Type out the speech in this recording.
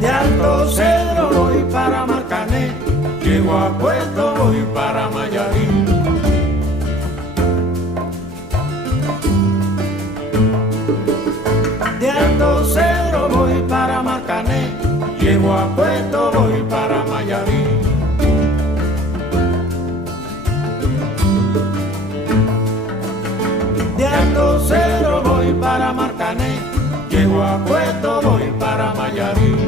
De Alto Cedro voy para Marcané, llego a Puerto, voy para Mayarí. De Alto Cedro voy para Marcané, llego a Puerto, voy para Mayarí. De Alto Cedro voy para Marcané, llego a Puerto, voy para Mayarí.